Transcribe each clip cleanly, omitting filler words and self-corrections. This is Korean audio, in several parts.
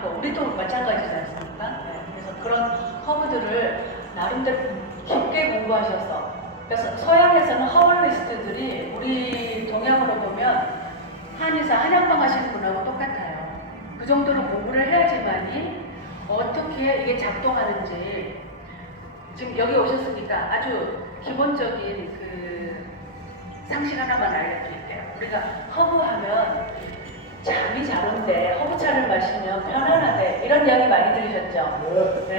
하고 우리도 마찬가지지 않습니까? 네, 그래서 그런 허브들을 나름대로 깊게 공부하셔서 그래서 서양에서는 허벌리스트들이 우리 동양으로 보면 한의사 한약방 하시는 분하고 똑같아요. 그 정도로 공부를 해야지만이 어떻게 이게 작동하는지 지금 여기 오셨으니까 아주 기본적인 그 상식 하나만 알려드릴게요. 우리가 허브하면 잠이 잘 온대, 허브차를 마시면 편안하대 이런 이야기 많이 들으셨죠? 네.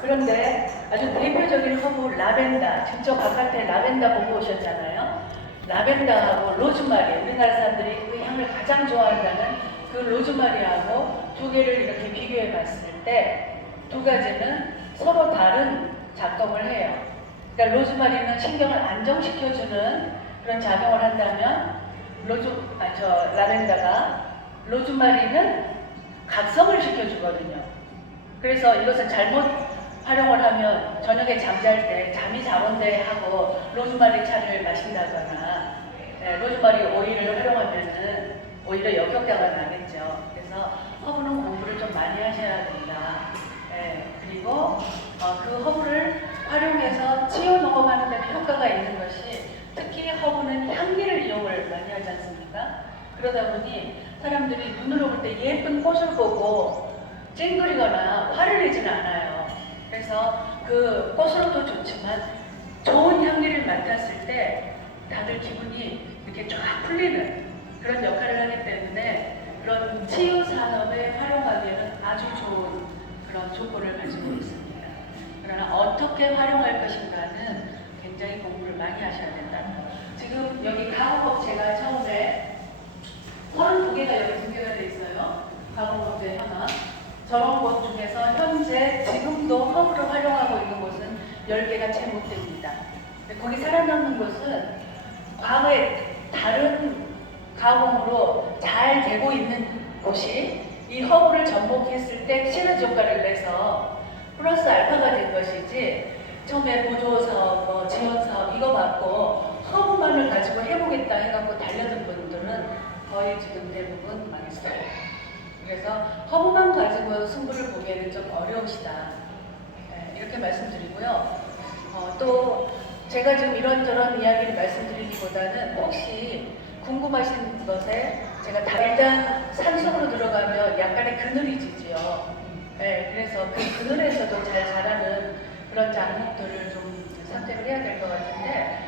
그런데 아주 대표적인 허브 라벤더, 직접 바깥에 라벤더 보고 오셨잖아요. 라벤더하고 로즈마리, 우리나라 사람들이 그 향을 가장 좋아한다는 그 로즈마리하고 두 개를 이렇게 비교해 봤을 때 두 가지는 서로 다른 작동을 해요. 그러니까 로즈마리는 신경을 안정시켜주는 그런 작용을 한다면 라벤더가 로즈마리는 각성을 시켜주거든요. 그래서 이것을 잘못 활용을 하면 저녁에 잠잘 때 잠이 잘 온대 하고 로즈마리 차를 마신다거나 로즈마리 오일을 활용하면은 오히려 역효과가 나겠죠. 그래서 허브는 공부를 좀 많이 하셔야 된다. 그리고 그 허브를 활용해서 치유 녹음하는 데는 효과가 있는 것이 특히 허브는 향기를 이용을 많이 하지 않습니까? 그러다 보니 사람들이 눈으로 볼 때 예쁜 꽃을 보고 찡그리거나 화를 내지는 않아요. 그래서 그 꽃으로도 좋지만 좋은 향기를 맡았을 때 다들 기분이 이렇게 쫙 풀리는 그런 역할을 하기 때문에 그런 치유 산업에 활용하기에는 아주 좋은 그런 조건을 가지고 있습니다. 그러나 어떻게 활용할 것인가는 굉장히 공부를 많이 하셔야 된다. 지금 여기 가공법 제가 처음에 32개가 여기 등재가 돼 있어요. 가공법제 하나. 저런 곳 중에서 현재 지금도 허브를 활용하고 있는 곳은 10개가 채 못 됩니다. 거기 살아남는 곳은 과거에 다른 가공으로 잘 되고 있는 곳이 이 허브를 접목했을 때 시너지 효과를 내서 플러스 알파가 된 것이지 처음에 보조사업, 지원사업 이거 받고 허브만을 가지고 해보겠다 해갖고 달려든 분들은 거의 지금 대부분 망했어요. 그래서 허브만 가지고 승부를 보기에는 좀 어려우시다. 이렇게 말씀드리고요. 또 제가 지금 이런저런 이야기를 말씀드리기보다는 혹시 궁금하신 것에 제가 일단 산속으로 들어가면 약간의 그늘이 지지요. 그래서 그 그늘에서도 잘 자라는 그런 작물들을 좀 선택을 해야 될 것 같은데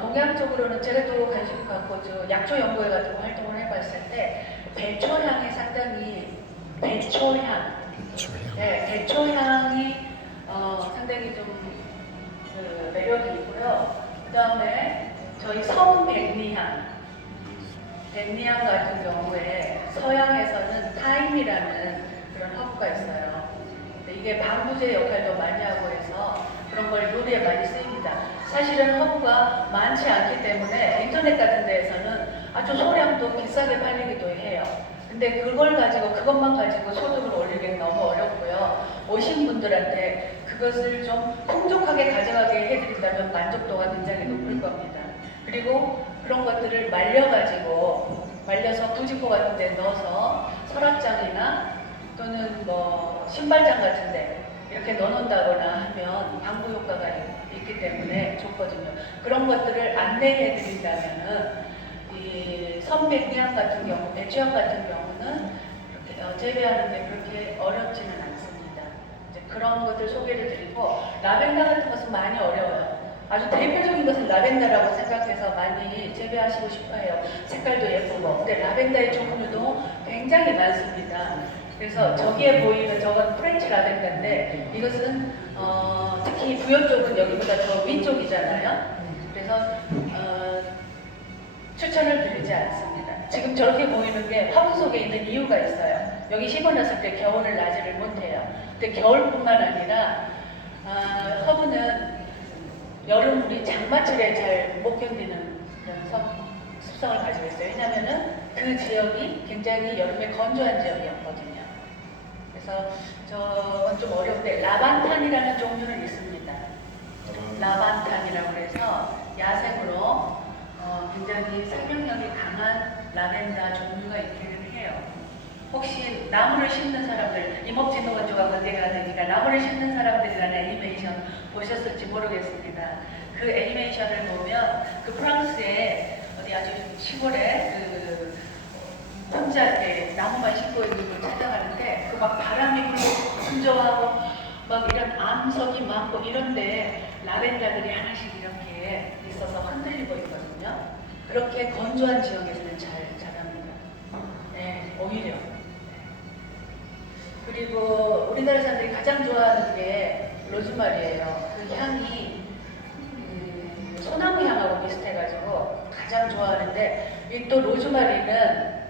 동양 쪽으로는 제가 또 관심 갖고 약초 연구회 같은 거 활동을 해봤을 때 배초향이 상당히 배초향. 배초향이 상당히 좀 그 매력이 있고요. 그 다음에 저희 성백리향, 백리향 같은 경우에 서양에서는 타임이라는 그런 허브가 있어요. 이게 방부제 역할도 많이 하고 해서 그런 걸 요리에 많이 쓰입니다. 사실은 허브가 많지 않기 때문에 인터넷 같은 데에서는 아주 소량도 비싸게 팔리기도 해요. 근데 그것만 가지고 소득을 올리기는 너무 어렵고요. 오신 분들한테 그것을 좀 풍족하게 가져가게 해드린다면 만족도가 굉장히 높을 겁니다. 그리고 그런 것들을 말려서 부직포 같은 데 넣어서 서랍장이나 또는 신발장 같은 데 이렇게 넣어놓는다거나 하면 방부 효과가 있기 때문에 좋거든요. 그런 것들을 안내해 드린다면은 이 선백향 같은 경우, 배추향 같은 경우는 이렇게 재배하는데 그렇게 어렵지는 않습니다. 이제 그런 것들 소개를 드리고 라벤더 같은 것은 많이 어려워요. 아주 대표적인 것은 라벤더라고 생각해서 많이 재배하시고 싶어요. 색깔도 예쁘고. 근데 라벤더의 종류도 굉장히 많습니다. 그래서 저기에 보이는 저건 프렌치 라벤더인데 이것은 특히 부여 쪽은 여기보다 더 위쪽이잖아요. 그래서 추천을 드리지 않습니다. 지금 저렇게 보이는 게 화분 속에 있는 이유가 있어요. 여기 심어놨을 때 겨울을 나지를 못해요. 근데 겨울뿐만 아니라 허브는 여름 우리 장마철에 잘 못 견디는 그런 습성을 가지고 있어요. 왜냐하면 그 지역이 굉장히 여름에 건조한 지역이었거든요. 그래서 저건 좀 어려운데 라반탄이라는 종류는 있습니다. 라반탄이라고 해서 야생으로 굉장히 생명력이 강한 라벤더 종류가 있기는 해요. 혹시 나무를 심는 사람들, 임업진흥원조가 건대가 되니까 나무를 심는 사람들이라는 애니메이션 보셨을지 모르겠습니다. 그 애니메이션을 보면 그 프랑스의 어디 아주 시골에 그 혼자 이렇게 나무만 심고 있는 걸 찾아가는데 그 막 바람이 불고 분조하고 막 이런 암석이 많고 이런데 라벤더들이 하나씩 이렇게 있어서 흔들리고 있거든요. 그렇게 건조한 지역에서는 잘 자랍니다. 네, 오히려. 그리고 우리나라 사람들이 가장 좋아하는 게 로즈마리예요. 그 향이 소나무 향하고 비슷해가지고 가장 좋아하는데 이 또 로즈마리는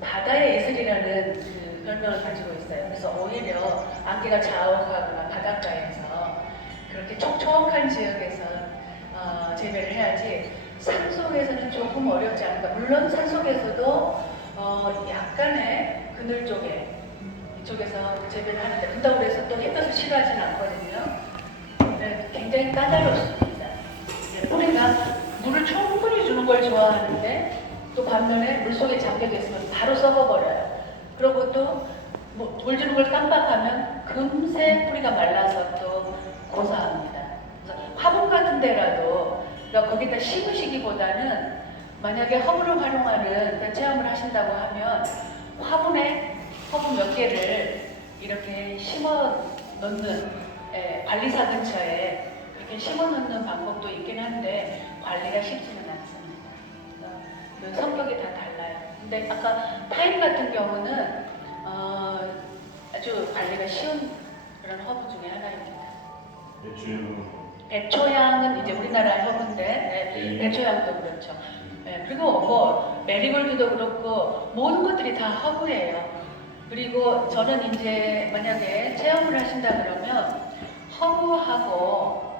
바다의 이슬이라는 그 별명을 가지고 있어요. 그래서 오히려 안개가 자욱하거나 바닷가에서 그렇게 촉촉한 지역에서 재배를 해야지 산속에서는 조금 어렵지 않을까. 물론 산속에서도 약간의 그늘 쪽에 이쪽에서 재배를 하는데 그렇다고 해서 또 햇볕을 싫어하지는 않거든요. 네, 굉장히 까다롭습니다. 네, 뿌리가 물을 충분히 주는 걸 좋아하는데 또 반면에 물속에 잠겨져 있으면 바로 썩어버려요. 그리고 또 물 주는 걸 깜빡하면 금세 뿌리가 말라서 또 고사합니다. 그래서 화분 같은 데라도 그러니까 거기다 심으시기보다는 만약에 허브를 활용하는 체험을 하신다고 하면 화분에 허브 몇 개를 이렇게 심어 놓는 관리사 근처에 그렇게 심어 놓는 방법도 있긴 한데 관리가 쉽지는 않습니다. 그 성격이 다 달라요. 근데 아까 타임 같은 경우는 아주 관리가 쉬운 그런 허브 중에 하나입니다. 백초향은 이제 우리나라 허브인데 백초향도 그렇죠. 그리고 뭐 메리골드도 그렇고 모든 것들이 다 허브예요. 그리고 저는 이제 만약에 체험을 하신다 그러면 허브하고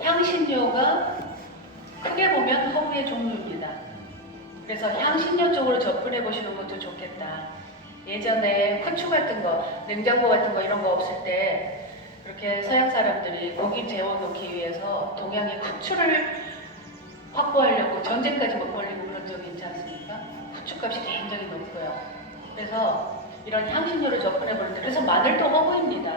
향신료가 크게 보면 허브의 종류입니다. 그래서 향신료 쪽으로 접근해 보시는 것도 좋겠다. 예전에 후추 같은 거, 냉장고 같은 거 이런 거 없을 때 그렇게 서양 사람들이 고기 재워놓기 위해서 동양의 후추를 확보하려고 전쟁까지 못 벌리고 그런 적이 있지 않습니까? 후추값이 굉장히 높고요. 그래서 이런 향신료를 접근해 보는데 그래서 마늘도 허브입니다.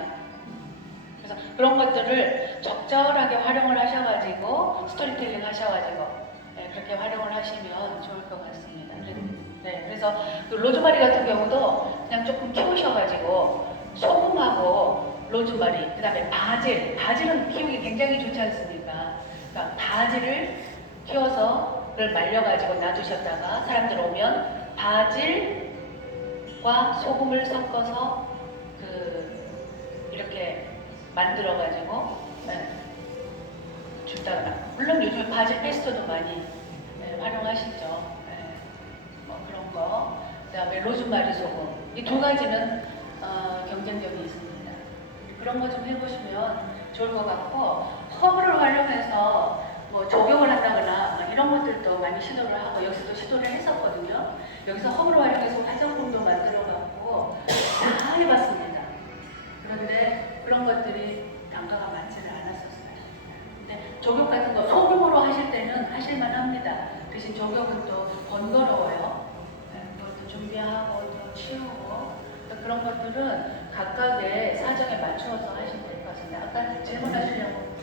그래서 그런 것들을 적절하게 활용을 하셔가지고 스토리텔링 하셔가지고 그렇게 활용을 하시면 좋을 것 같습니다. 네, 그래서 그 로즈마리 같은 경우도 그냥 조금 키우셔가지고 소금하고 로즈마리, 그 다음에 바질은 키우기 굉장히 좋지 않습니까? 그러니까 바질을 키워서 그걸 말려가지고 놔두셨다가 사람들 오면 바질과 소금을 섞어서 이렇게 만들어가지고 주다가 물론 요즘 바질 페스토도 많이 활용하시죠. 뭐 그런 거. 그다음에 로즈마리 소금 이 두 가지는 경쟁력이 있습니다. 그런 거 좀 해보시면 좋을 것 같고 허브를 활용해서 뭐 조경을 한다거나 이런 것들도 많이 시도를 하고 여기서도 시도를 했었거든요. 여기서 허브를 활용해서 화장품도 만들어갖고 다 해봤습니다. 그런데 그런 것들이 단가가 많지는 않았었어요. 근데 조경 같은 거 소규모로 하실 때는 하실만 합니다. 대신 조경은 또 번거로워요. 그것도 준비하고 또 치우고 그런 것들은 각각의 사정에 맞추어서 하시면 될 것 같습니다. 아까 질문하시려고.